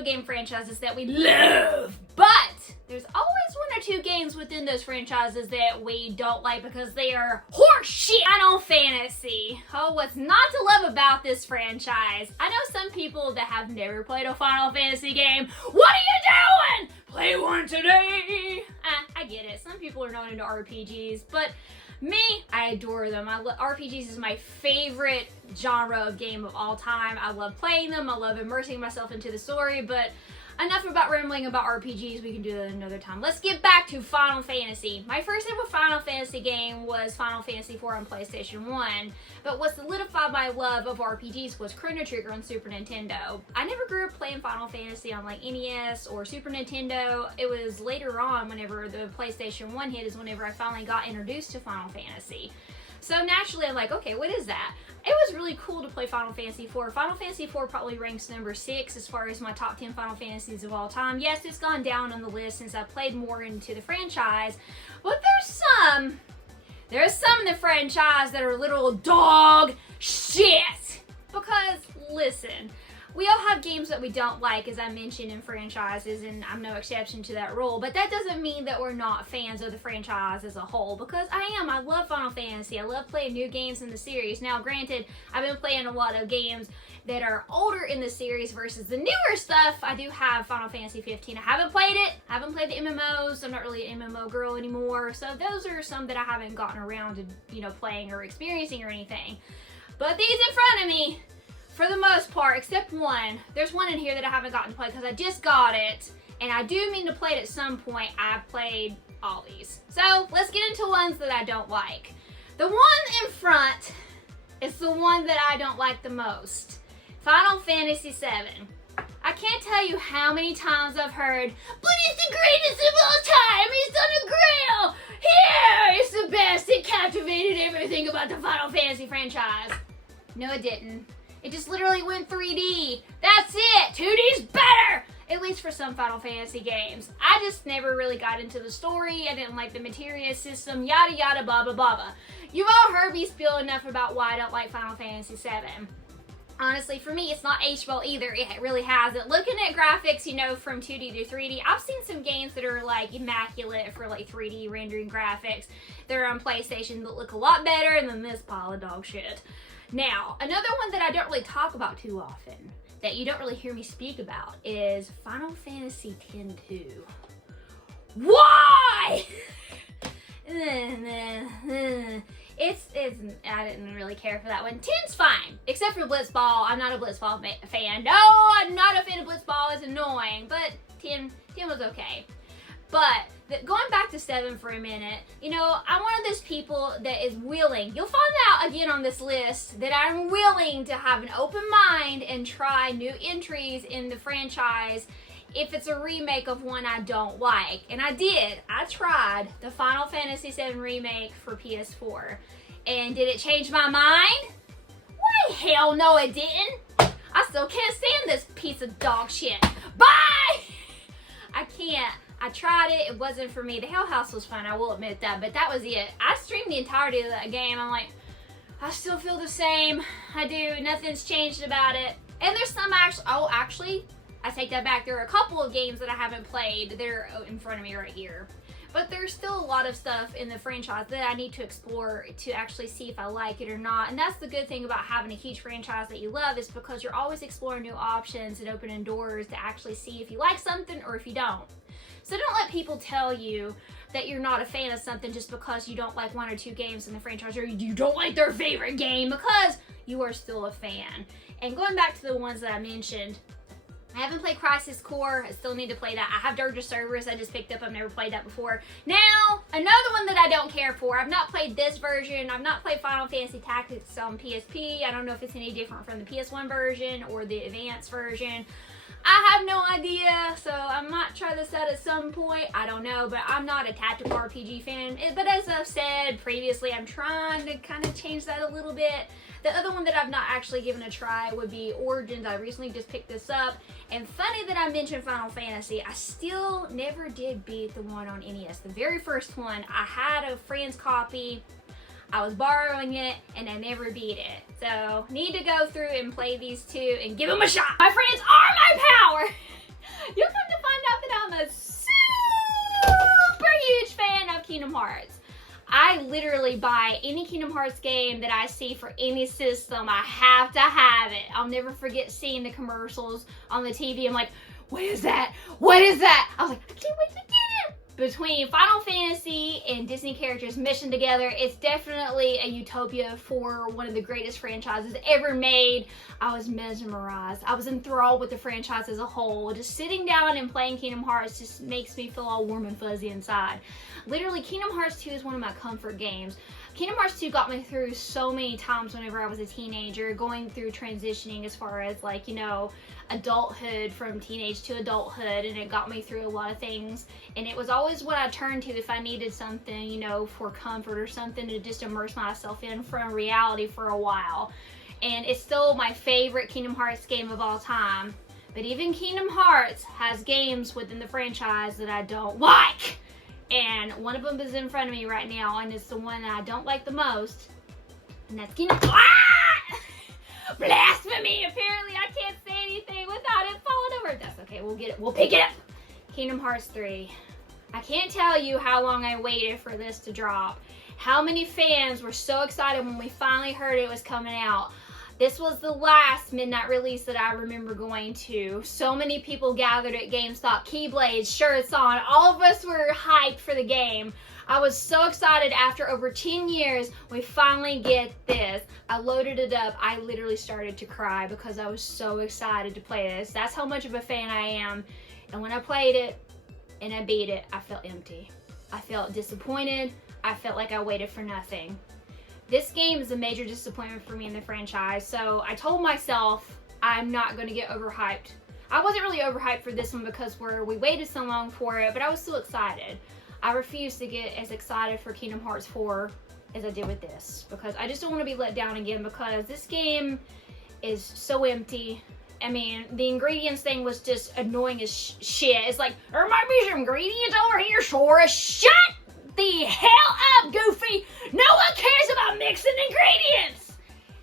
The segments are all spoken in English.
video game franchises that we love, but there's always one or two games within those franchises that we don't like because they are horseshit. Final Fantasy. Oh, what's not to love about this franchise? I know some people that have never played a Final Fantasy game. What are you doing? Play one today. I get it. Some people are not into RPGs, but me, I adore them. RPGs is my favorite genre of game of all time. I love playing them. I love immersing myself into the story, but enough about rambling about RPGs. We can do that another time. Let's get back to Final Fantasy. My first ever Final Fantasy game was Final Fantasy IV on PlayStation 1, but what solidified my love of RPGs was Chrono Trigger on Super Nintendo. I never grew up playing Final Fantasy on like NES or Super Nintendo. It was later on, whenever the PlayStation 1 hit, is whenever I finally got introduced to Final Fantasy. So naturally, I'm like, okay, what is that? It was really cool to play Final Fantasy IV. Final Fantasy IV probably ranks number 6 as far as my top 10 Final Fantasies of all time. Yes, it's gone down on the list since I played more into the franchise, but there's some in the franchise that are literal dog shit. Because, listen, we all have games that we don't like, as I mentioned, in franchises, and I'm no exception to that rule, but that doesn't mean that we're not fans of the franchise as a whole, because I am. I love Final Fantasy. I love playing new games in the series. Now, granted, I've been playing a lot of games that are older in the series versus the newer stuff. I do have Final Fantasy 15. I haven't played it. I haven't played the MMOs. I'm not really an MMO girl anymore, so those are some that I haven't gotten around to, playing or experiencing or anything. But these in front of me, for the most part, except one. There's one in here that I haven't gotten to play because I just got it, and I do mean to play it at some point. I've played all these. So let's get into ones that I don't like. The one in front is the one that I don't like the most. Final Fantasy VII. I can't tell you how many times I've heard, but it's the greatest of all time. It's on a grail. Here, it's the best. It captivated everything about the Final Fantasy franchise. No, it didn't. It just literally went 3D. That's it. 2D's better. At least for some Final Fantasy games. I just never really got into the story. I didn't like the materia system. Yada yada blah blah blah blah. You've all heard me spill enough about why I don't like Final Fantasy VII. Honestly, for me, it's not aged well either. It really hasn't. Looking at graphics, from 2D to 3D, I've seen some games that are like immaculate for like 3D rendering graphics. They're on PlayStation that look a lot better than this pile of dog shit. Now, another one that I don't really talk about too often, that you don't really hear me speak about, is Final Fantasy X-2. Why? I didn't really care for that one. 10's fine, except for Blitzball. I'm not a Blitzball fan. No, I'm not a fan of Blitzball. It's annoying, but 10 was okay. But going back to 7 for a minute, I'm one of those people that is willing. You'll find out again on this list that I'm willing to have an open mind and try new entries in the franchise if it's a remake of one I don't like. And I did. I tried the Final Fantasy VII remake for PS4. And did it change my mind? Why, hell no it didn't. I still can't stand this piece of dog shit. Bye! I can't. I tried it. It wasn't for me. The Hell House was fun. I will admit that. But that was it. I streamed the entirety of that game. I'm like, I still feel the same. I do. Nothing's changed about it. And there's some actually, I take that back. There are a couple of games that I haven't played. They're in front of me right here. But there's still a lot of stuff in the franchise that I need to explore to actually see if I like it or not. And that's the good thing about having a huge franchise that you love, is because you're always exploring new options and opening doors to actually see if you like something or if you don't. So don't let people tell you that you're not a fan of something just because you don't like one or two games in the franchise, or you don't like their favorite game, because you are still a fan. And going back to the ones that I mentioned, I haven't played Crisis Core. I still need to play that. I have Dirge of Cerberus I just picked up. I've never played that before. Now, another one that I don't care for. I've not played this version. I've not played Final Fantasy Tactics on PSP. I don't know if it's any different from the PS1 version or the advanced version. I have no idea, so I might try this out at some point. I don't know, but I'm not a tactical RPG fan. But as I've said previously, I'm trying to kind of change that a little bit. The other one that I've not actually given a try would be Origins. I recently just picked this up. And funny that I mentioned Final Fantasy, I still never did beat the one on NES. The very first one, I had a friend's copy. I was borrowing it, and I never beat it. So, need to go through and play these two and give them a shot. My friends are my power! Hearts game that I see for any system, I have to have it. I'll never forget seeing the commercials on the TV. I'm like, what is that? What is that? I was like, I can't wait to get it. Between Final Fantasy and Disney characters meshing together, it's definitely a utopia for one of the greatest franchises ever made. I was mesmerized. I was enthralled with the franchise as a whole. Just sitting down and playing Kingdom Hearts just makes me feel all warm and fuzzy inside. Literally, Kingdom Hearts 2 is one of my comfort games. Kingdom Hearts 2 got me through so many times whenever I was a teenager, going through transitioning as far as like, you know, adulthood from teenage to adulthood, and it got me through a lot of things. And it was always what I turned to if I needed something, you know, for comfort or something to just immerse myself in from reality for a while. And it's still my favorite Kingdom Hearts game of all time. But even Kingdom Hearts has games within the franchise that I don't like. And one of them is in front of me right now, and it's the one that I don't like the most. And that's Kingdom Hearts. Blasphemy! Apparently I can't say anything without it falling over. That's okay, we'll get it. We'll pick it up. Kingdom Hearts 3. I can't tell you how long I waited for this to drop. How many fans were so excited when we finally heard it was coming out. This was the last midnight release that I remember going to. So many people gathered at GameStop, Keyblades, shirts on. All of us were hyped for the game. I was so excited after over 10 years, we finally get this. I loaded it up. I literally started to cry because I was so excited to play this. That's how much of a fan I am. And when I played it and I beat it, I felt empty. I felt disappointed. I felt like I waited for nothing. This game is a major disappointment for me in the franchise, so I told myself I'm not going to get overhyped. I wasn't really overhyped for this one because we waited so long for it, but I was still excited. I refused to get as excited for Kingdom Hearts 4 as I did with this, because I just don't want to be let down again, because this game is so empty. I mean, the ingredients thing was just annoying as shit. It's like, there might be some ingredients over here, Sora. Shut the hell up, Goofy! No one cares about mixing ingredients!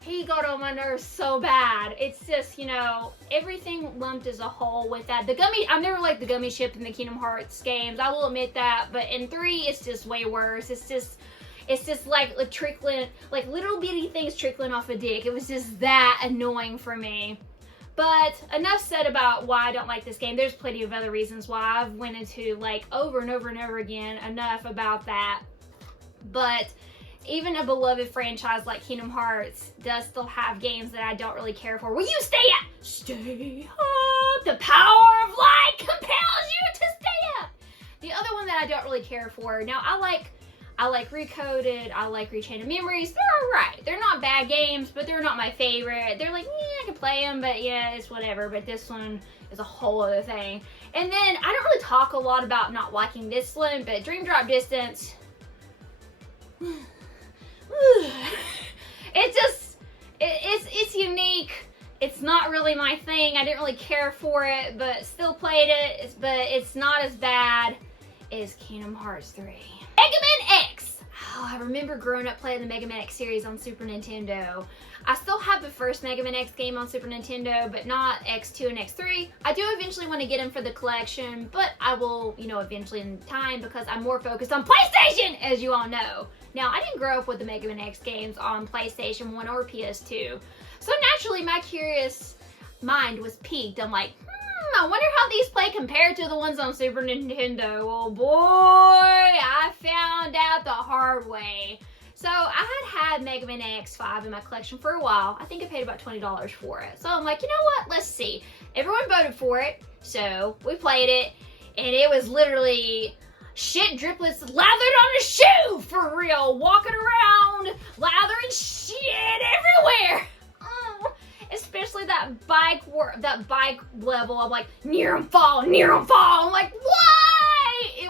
He got on my nerves so bad. It's just, you know, everything lumped as a whole with that. I've never liked the gummy ship in the Kingdom Hearts games, I will admit that, but in 3, it's just way worse. It's just like trickling, like little bitty things trickling off a dick. It was just that annoying for me. But enough said about why I don't like this game. There's plenty of other reasons why. I've went into like over and over and over again. Enough about that. But even a beloved franchise like Kingdom Hearts does still have games that I don't really care for. Will you stay up? Stay up. The power of light compels you to stay up. The other one that I don't really care for. Now I like Recoded, I like Rechain of Memories. They're alright. They're not bad games, but they're not my favorite. They're like, yeah, I can play them, but yeah, it's whatever. But this one is a whole other thing. And then, I don't really talk a lot about not liking this one, but Dream Drop Distance, it's unique. It's not really my thing. I didn't really care for it, but still played it. But it's not as bad as Kingdom Hearts 3. Mega Man X! Oh, I remember growing up playing the Mega Man X series on Super Nintendo. I still have the first Mega Man X game on Super Nintendo, but not X2 and X3. I do eventually want to get them for the collection, but I will, you know, eventually in time, because I'm more focused on PlayStation, as you all know. Now, I didn't grow up with the Mega Man X games on PlayStation 1 or PS2, so naturally my curious mind was piqued. I'm like, I wonder how these play compared to the ones on Super Nintendo. Oh boy, I found out the hard way. So I had Mega Man X5 in my collection for a while. I think I paid about $20 for it. So I'm like, you know what? Let's see. Everyone voted for it, so we played it, and it was literally shit driplets lathered on a shoe, for real. Walking around, lathering shit everywhere. Especially that bike level. I'm like, near him fall. I'm like, why?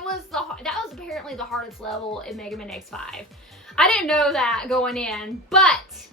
That was apparently the hardest level in Mega Man X5. I didn't know that going in, but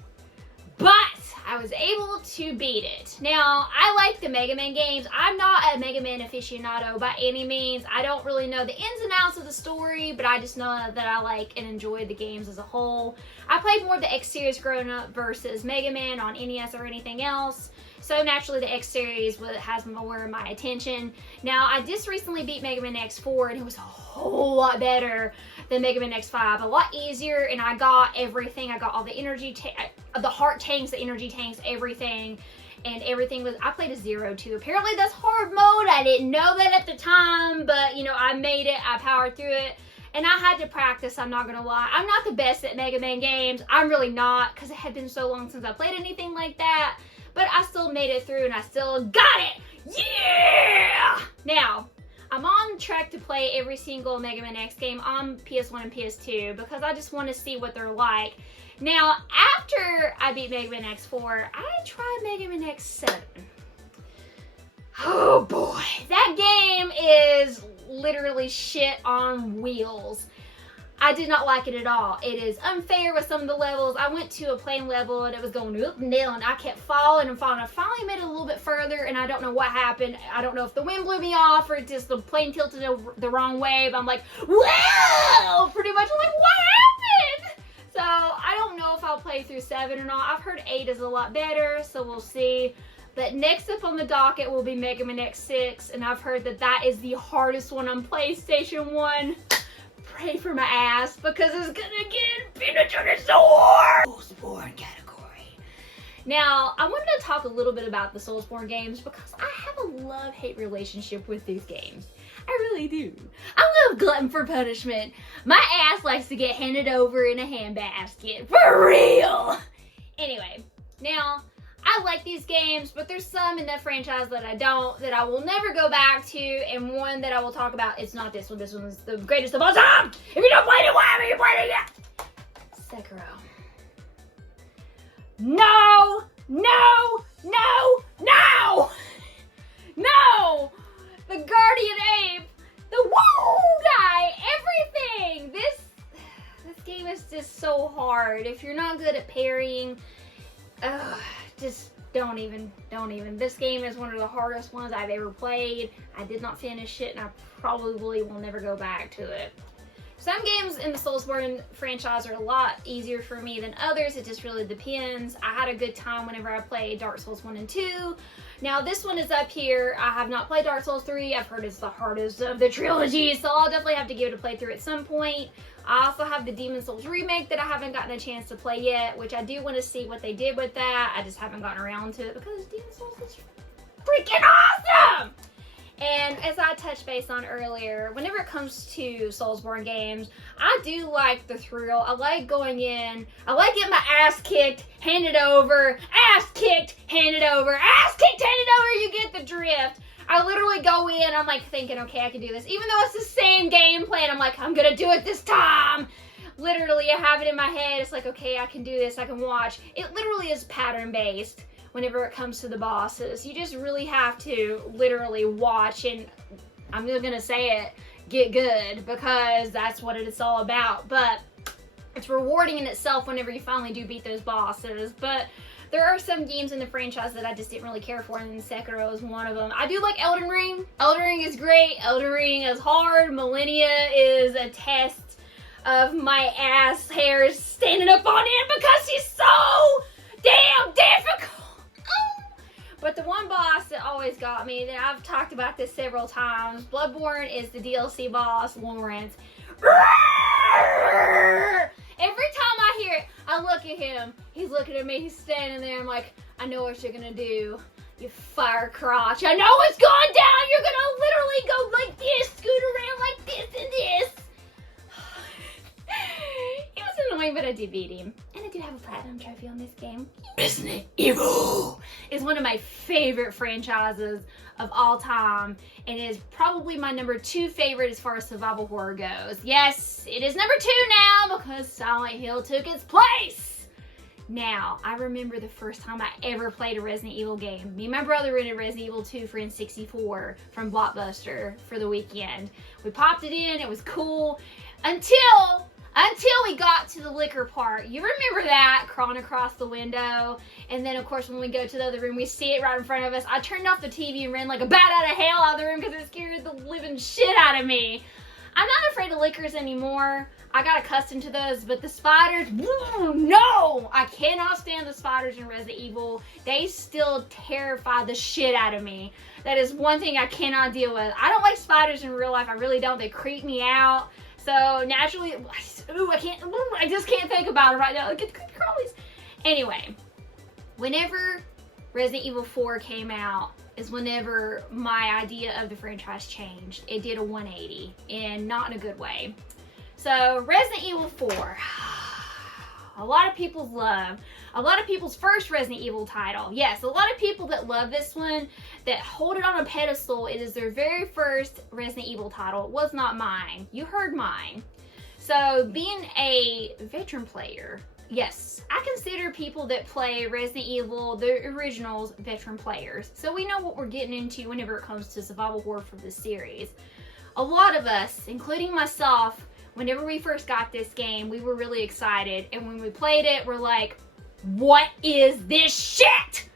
I was able to beat it. Now, I like the Mega Man games. I'm not a Mega Man aficionado by any means. I don't really know the ins and outs of the story, but I just know that I like and enjoy the games as a whole. I played more of the X series growing up versus Mega Man on NES or anything else. so naturally the X series has more of my attention. Now, I just recently beat Mega Man X4, and it was a whole lot better than Mega Man X5. A lot easier, and I got everything. I got all the energy, the heart tanks, the energy tanks, everything. And everything was, I played a 0 too. Apparently that's hard mode. I didn't know that at the time, but you know, I made it, I powered through it. And I had to practice, I'm not gonna lie. I'm not the best at Mega Man games. I'm really not, because it had been so long since I played anything like that. But I still made it through, and I still got it! Yeah! Now, I'm on track to play every single Mega Man X game on PS1 and PS2, because I just want to see what they're like. Now, after I beat Mega Man X4, I tried Mega Man X7. Oh boy, that game is literally shit on wheels. I did not like it at all. It is unfair with some of the levels. I went to a plane level and it was going up and down, and I kept falling and falling. I finally made it a little bit further, and I don't know what happened. I don't know if the wind blew me off or just the plane tilted the wrong way, but I'm like, whoa! Pretty much, I'm like, what happened? So I don't know if I'll play through 7 or not. I've heard 8 is a lot better, so we'll see. But next up on the docket will be Mega Man X6, and I've heard that that is the hardest one on PlayStation 1. Pray for my ass, because it's gonna get peanut to the sword! Soulsborn category. Now, I wanted to talk a little bit about the Soulsborn games, because I have a love-hate relationship with these games. I really do. I love Glutton for Punishment. My ass likes to get handed over in a handbasket. For real! Anyway, now, I like these games, but there's some in the franchise that I don't, that I will never go back to, and one that I will talk about, it's not this one. This one is the greatest of all time! If you don't play it, why haven't you played it yet? Sekiro. No! No! No! No! No! The Guardian Ape! The woo guy! Everything! This game is just so hard. If you're not good at parrying, just don't even. This game is one of the hardest ones I've ever played. I did not finish it, and I probably will never go back to it. Some games in the Soulsborn franchise are a lot easier for me than others. It just really depends. I had a good time whenever I played Dark Souls 1 and 2. Now this one is up here. I have not played Dark Souls 3. I've heard it's the hardest of the trilogy, so I'll definitely have to give it a playthrough at some point. I also have the Demon Souls remake that I haven't gotten a chance to play yet, which I do want to see what they did with that. I just haven't gotten around to it because Demon Souls is freaking awesome! And as I touched base on earlier, whenever it comes to Soulsborn games, I do like the thrill. I like going in. I like getting my ass kicked, handed over, ass kicked, handed over, ass kicked, handed over. You get the drift. I literally go in, I'm like thinking, okay, I can do this. Even though it's the same game plan, I'm like, I'm gonna do it this time. Literally, I have it in my head. It's like, okay, I can do this, I can watch. It literally is pattern-based whenever it comes to the bosses. You just really have to literally watch, and I'm just gonna say it, get good, because that's what it's all about. But it's rewarding in itself whenever you finally do beat those bosses. But there are some games in the franchise that I just didn't really care for, and Sekiro is one of them. I do like Elden Ring. Elden Ring is great. Elden Ring is hard. Millennia is a test of my ass hairs standing up on end because she's so damn difficult. But the one boss that always got me, that I've talked about this several times, Bloodborne is the DLC boss, Lawrence. Every time I hear it, I look at him. He's looking at me. He's standing there. I'm like, I know what you're going to do. You fire crotch. I know what's going down. You're going to literally go like this, scoot around like this and this. It was annoying, but I did beat him. And I did have a platinum trophy on this game. Resident Evil is one of my favorite franchises of all time, and is probably my number 2 favorite as far as survival horror goes. Yes, it is number 2 now because Silent Hill took its place. Now, I remember the first time I ever played a Resident Evil game. Me and my brother rented Resident Evil 2 for N64 from Blockbuster for the weekend. We popped it in, it was cool, until we got to the liquor part. You remember that, crawling across the window, and then of course when we go to the other room, we see it right in front of us. I turned off the TV and ran like a bat out of hell out of the room because it scared the living shit out of me. I'm not afraid of lickers anymore. I got accustomed to those, but the spiders, no! I cannot stand the spiders in Resident Evil. They still terrify the shit out of me. That is one thing I cannot deal with. I don't like spiders in real life. I really don't. They creep me out. So naturally, I just can't think about it right now. Look at the creepy crawlies. Anyway, whenever Resident Evil 4 came out is whenever my idea of the franchise changed. It did a 180, and not in a good way. So Resident Evil 4, a lot of people's first Resident Evil title. Yes, a lot of people that love this one, that hold it on a pedestal. It is their very first Resident Evil title. It was not mine. You heard mine. So being a veteran player, yes, I consider people that play Resident Evil, the originals, veteran players. So we know what we're getting into whenever it comes to survival horror for this series. A lot of us, including myself, whenever we first got this game, we were really excited. And when we played it, we're like, what is this shit?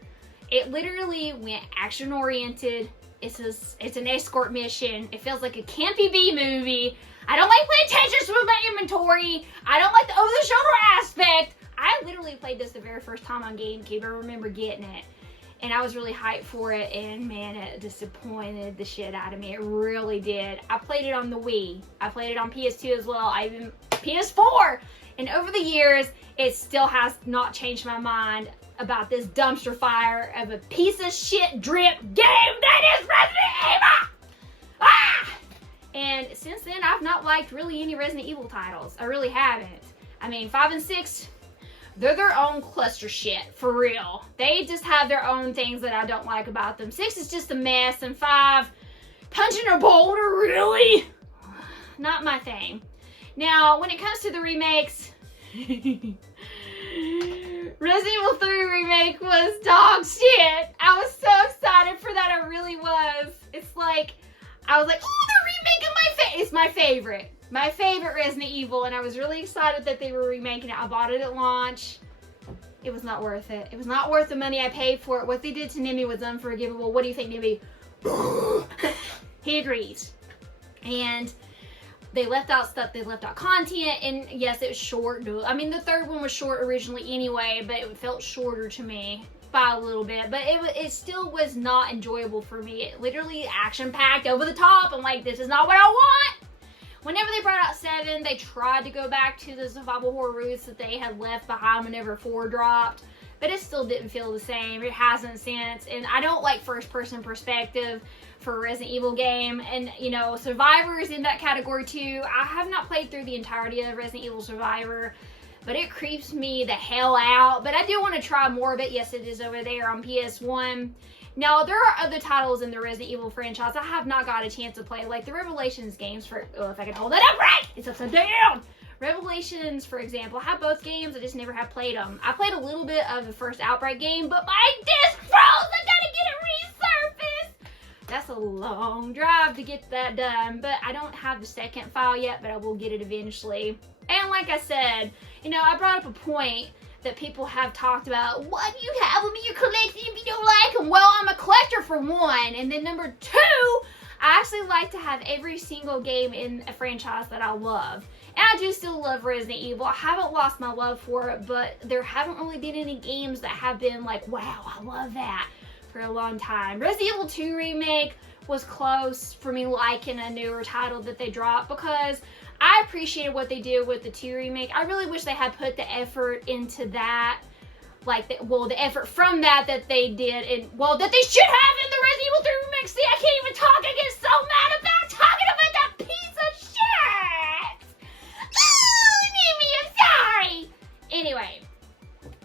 It literally went action-oriented. It's an escort mission. It feels like a campy B movie. I don't like playing Tetris with my inventory. I don't like the over-the-shoulder aspect. I literally played this the very first time on GameCube. I remember getting it. And I was really hyped for it, and man, it disappointed the shit out of me. It really did. I played it on the Wii. I played it on PS2 as well. I even PS4. And over the years, it still has not changed my mind about this dumpster fire of a piece of shit drip game that is Resident Evil. Ah! And since then, I've not liked really any Resident Evil titles. I really haven't. I mean, 5 and 6. They're their own cluster shit, for real. They just have their own things that I don't like about them. 6 is just a mess, and 5, punching a boulder, really? Not my thing. Now, when it comes to the remakes, Resident Evil 3 remake was dog shit. I was so excited for that, I really was. It's like, I was like, oh, they're remaking it's my favorite. My favorite Resident Evil, and I was really excited that they were remaking it. I bought it at launch. It was not worth it. It was not worth the money I paid for it. What they did to Nimmy was unforgivable. What do you think, Nimmy? He agrees. And they left out stuff. They left out content, and yes, it was short. I mean, the third one was short originally anyway, but it felt shorter to me by a little bit. But it still was not enjoyable for me. It literally action-packed, over the top. I'm like, this is not what I want. Whenever they brought out 7, they tried to go back to the survival horror roots that they had left behind whenever 4 dropped, but it still didn't feel the same. It hasn't since, and I don't like first-person perspective for a Resident Evil game, and you know, Survivor is in that category too. I have not played through the entirety of Resident Evil Survivor, but it creeps me the hell out, but I do want to try more of it. Yes, it is over there on PS1. Now, there are other titles in the Resident Evil franchise I have not got a chance to play, like the Revelations games for, oh, if I can hold that up right, it's upside down. Revelations, for example, I have both games, I just never have played them. I played a little bit of the first Outbreak game, but my disc froze, I gotta get it resurfaced. That's a long drive to get that done, but I don't have the second file yet, but I will get it eventually. And like I said, you know, I brought up a point that people have talked about. What do you have them in your collection if you don't like them? Well, I'm a collector for one, and then number 2, I actually like to have every single game in a franchise that I love. And I do still love Resident Evil. I haven't lost my love for it, but there haven't really been any games that have been like, wow, I love that for a long time. Resident Evil 2 Remake was close for me liking a newer title that they dropped, because I appreciated what they did with the 2 remake. I really wish they had put the effort into that, like, the effort from that they did, and, well, that they should have in the Resident Evil 3 remake. See, I can't even talk. I get so mad about talking about that piece of shit. Ooh, Mimi, I'm sorry. Anyway,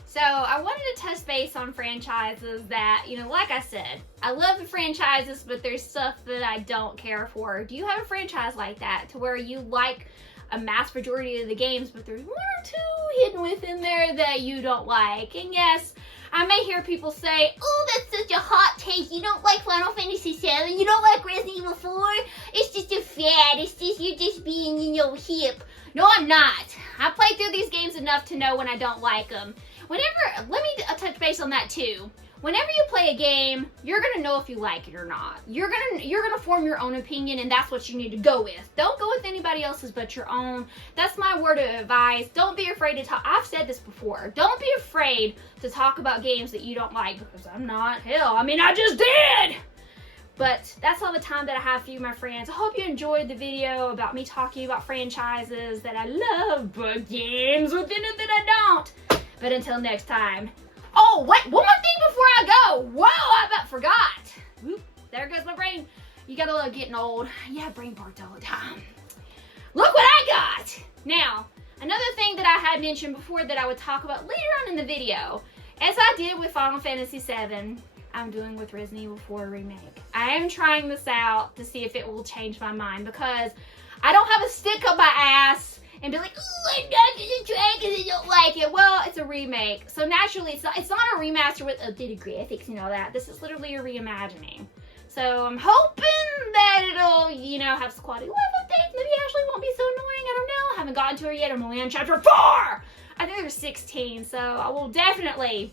so I wanted to touch base on franchises that, you know, like I said, I love the franchises, but there's stuff that I don't care for. Do you have a franchise like that, to where you like a mass majority of the games, but there's 1 or 2 hidden within there that you don't like? And yes, I may hear people say, oh, that's such a hot take. You don't like Final Fantasy VII. You don't like Resident Evil 4. It's just a fad. It's just, you're just being, you know, hip. No, I'm not. I played through these games enough to know when I don't like them. Let me touch base on that too. whenever you play a game, you're gonna know if you like it or not. You're gonna form your own opinion, and that's what you need to go with. Don't go with anybody else's but your own. That's my word of advice. Don't be afraid to talk. I've said this before. Don't be afraid to talk about games that you don't like, because I'm not. Hell, I mean, I just did! But that's all the time that I have for you, my friends. I hope you enjoyed the video about me talking about franchises that I love, but games within it that I don't. But until next time. Oh, wait, one more thing before I go. Whoa, I about forgot. Whoop, there goes my brain. You gotta love getting old. Yeah, brain parts all the time. Look what I got. Now, another thing that I had mentioned before that I would talk about later on in the video, as I did with Final Fantasy VII, I'm doing with Resident Evil 4 Remake. I am trying this out to see if it will change my mind, because I don't have a stick up my ass and be like, ooh, I'm not gonna try because I don't like it. Well, it's a remake, so naturally it's not a remaster with updated graphics and all that. This is literally a reimagining. So I'm hoping that it'll, you know, have quality life updates. Maybe it actually won't be so annoying. I don't know. I haven't gotten to it yet. I'm only on chapter 4. I think there's 16, so I will definitely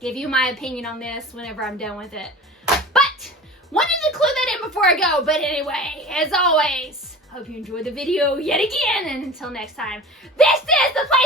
give you my opinion on this whenever I'm done with it. But wanted to clue that in before I go. But anyway, as always, hope you enjoyed the video yet again. And until next time, this is the place